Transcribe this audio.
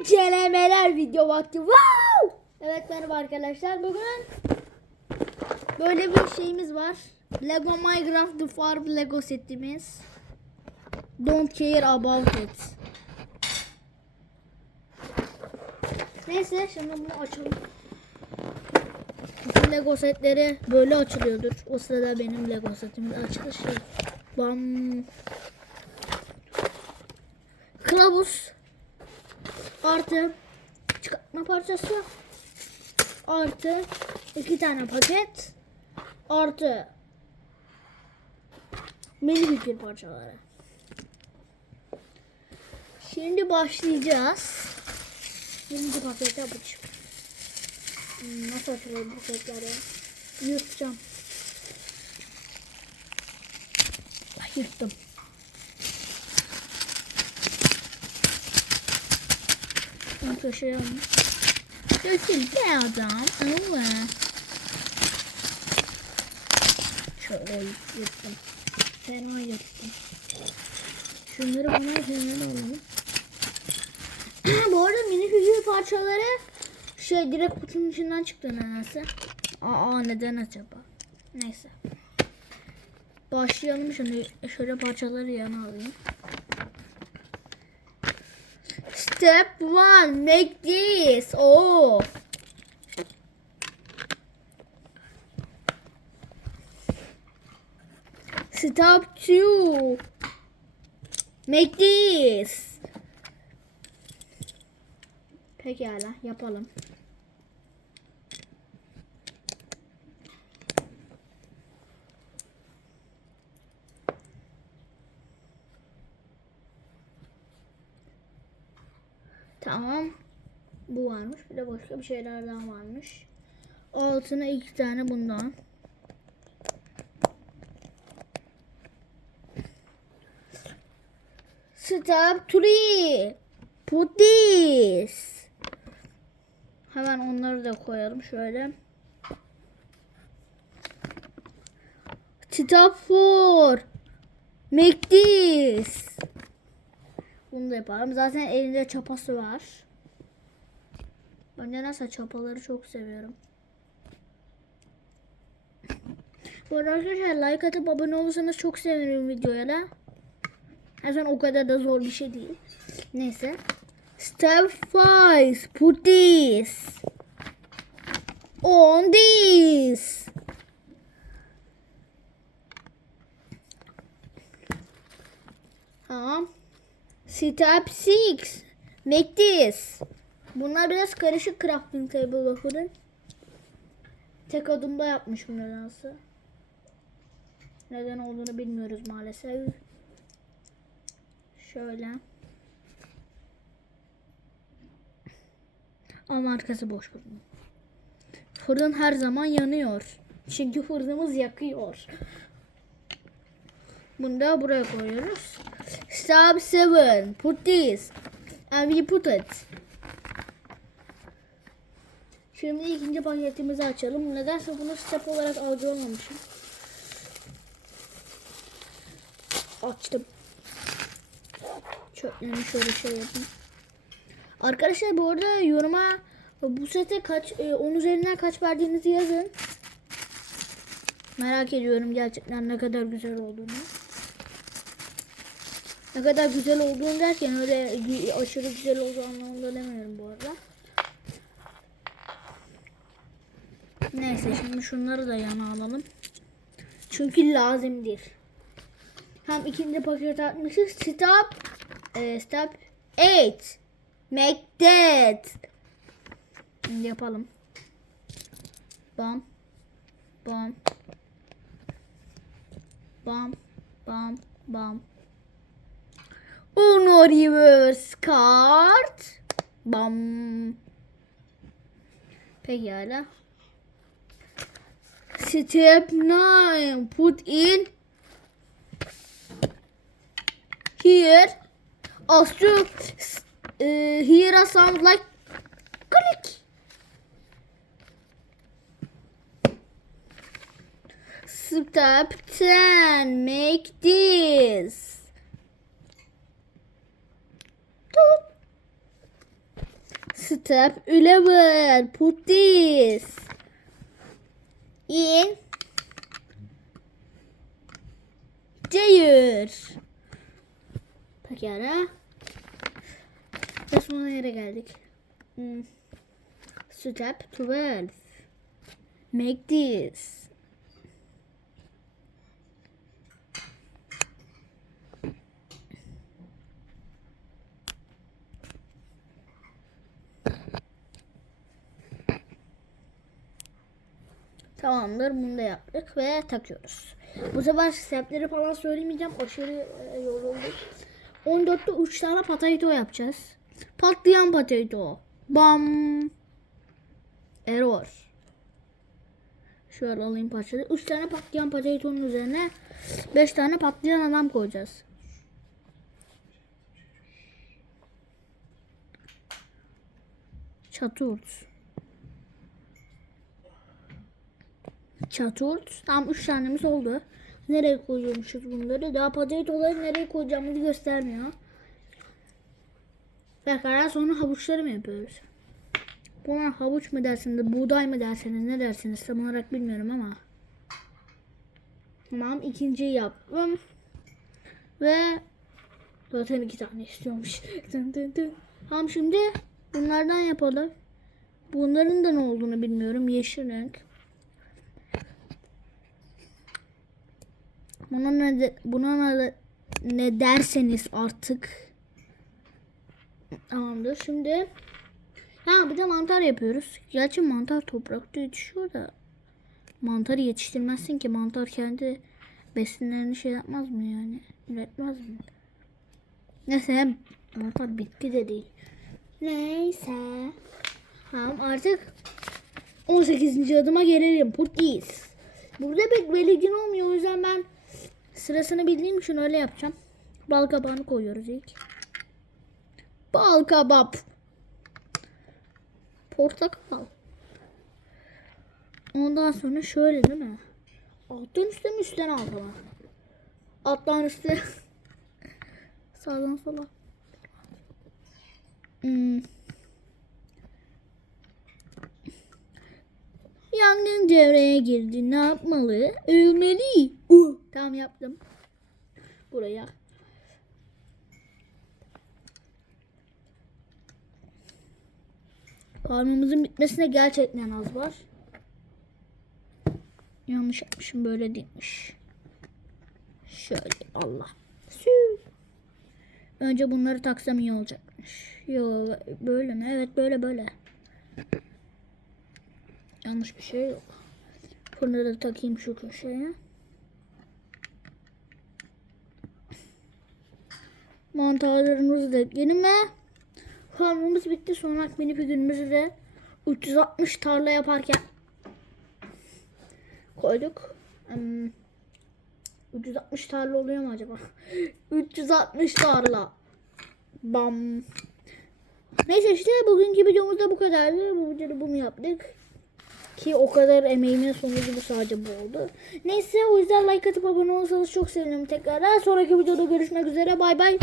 incelemeler video vakti. Wow! Evet merhaba arkadaşlar. Bugün böyle bir şeyimiz var. Lego Minecraft The Farm Lego setimiz. Don't care about it. Neyse şimdi bunu açalım. Bütün Lego setleri böyle açılıyordur. O sırada benim Lego setimin açılışı. Bam. Kılavuz. Artı çıkartma parçası. Artı iki tane paket. Artı mini fikir parçaları. Şimdi başlayacağız. Birinci paketi açayım. Hmm, Nasıl açılıyor bu paketler ya? Yırtacağım. Yırttım. Ben köşeye almış. Köşeli be. Şöyle yırttım. Fena yırttım. Şunları bana hemen alalım. Bu arada mini figür parçaları şey direkt kutunun içinden çıktı nedense. Aa neden acaba? Neyse. Başlayalım şimdi. Şöyle parçaları yana alayım. Step one, make this. Oh. Step two, make this. Pekala, yapalım. Tamam. Bu varmış. Bir de başka bir şeyler daha varmış. Altına iki tane bundan. Step 3. Put this. Hemen onları da koyalım şöyle. Step 4. Make this. Bunu da yapalım. Zaten elinde çapası var. Ben nasıl çapaları çok seviyorum. Bu arada arkadaşlar like atıp abone olursanız çok sevinirim videoya da. Zaten o kadar da zor bir şey değil. Neyse. Step 5. Put this. On this. Tamam. Step 6. Make this. Bunlar biraz karışık crafting table bakın. Tek adımda yapmışım nedense. Neden olduğunu bilmiyoruz maalesef. Şöyle. Ama arkası boş fırın. Fırın her zaman yanıyor. Çünkü fırınımız yakıyor. Bunu da buraya koyuyoruz. Step 7. Put this. And we put it. Şimdi ikinci paketimizi açalım. Nedense bunu step olarak algı olmamışım. Açtım. Çöplerini şöyle şey yapayım. Arkadaşlar bu arada yoruma bu sete kaç 10 üzerinden kaç verdiğinizi yazın. Merak ediyorum gerçekten ne kadar güzel olduğunu. Ne kadar güzel olduğunu derken öyle aşırı güzel olduğu anlamında demiyorum bu arada. Neyse şimdi şunları da yana alalım. Çünkü lazımdır. Hem ikinci paket atmışız. Stop. E, stop. 8. Make that. Şimdi yapalım. Bam. Bam. Bam. Bam. Bam. Uno reverse card. Bam. Pekala. Step 9. Put in here. Also, uh, here a sound like click. Step 10. Make this. Step 11. Put this in Cayır. Pekala. Sonra yere geldik. Hmm. Step 12. Make this. Tamamdır bunu da yaptık ve takıyoruz. Bu sefer stepleri falan söylemeyeceğim. Aşırı e, yorulduk. 14'te 3 tane potato yapacağız. Patlayan potato. Bam. Error. Şöyle alayım parçaları. 3 tane patlayan potato'nun üzerine 5 tane patlayan adam koyacağız. Çaturt. Çaturt. Tam 3 tanemiz oldu. Nereye koyuyormuşuz bunları? Daha potatoları nereye koyacağımızı göstermiyor. Pekala sonra havuçları mı yapıyoruz? Buna havuç mu dersiniz, buğday mı dersiniz, ne dersiniz tam olarak bilmiyorum ama. Tamam ikinciyi yaptım. Ve zaten iki tane istiyormuş. Tamam şimdi bunlardan yapalım. Bunların da ne olduğunu bilmiyorum. Yeşil renk. Buna ne, de- buna ne, ne derseniz artık. Tamamdır. Şimdi ha bir de mantar yapıyoruz. Gerçi mantar toprakta yetişiyor da mantarı yetiştirmezsin ki mantar kendi besinlerini şey yapmaz mı yani? Üretmez mi? Neyse mantar bitki de değil. Neyse. Tamam artık 18. adıma gelelim. Putties. Burada pek belirgin olmuyor. O yüzden ben sırasını bildiğim için öyle yapacağım. Bal kabağını koyuyoruz ilk. Bal kabap. Portakal. Ondan sonra şöyle değil mi? Alttan üstten üstten altına. Alttan üstte. Sağdan sola. Hmm. Yangın devreye girdi. Ne yapmalı? Ölmeli. Tamam yaptım. Buraya. Parmağımızın bitmesine gerçekten az var. Yanlış yapmışım böyle değilmiş. Şöyle Allah. Önce bunları taksam iyi olacakmış. Yo böyle mi? Evet böyle böyle. Yanlış bir şey yok. Bunu da takayım şu köşeye. Mantarlarımızı da ekleyelim ve farmımız bitti. Sonraki mini figürümüzü de 360 tarla yaparken koyduk. Hmm, 360 tarla oluyor mu acaba? 360 tarla. Bam. Neyse işte bugünkü videomuz da bu kadardı. Bu videoda bunu yaptık. Ki o kadar emeğimin sonucu bu sadece bu oldu. Neyse o yüzden like atıp abone olursanız çok sevinirim tekrar. Sonraki videoda görüşmek üzere. Bay bay.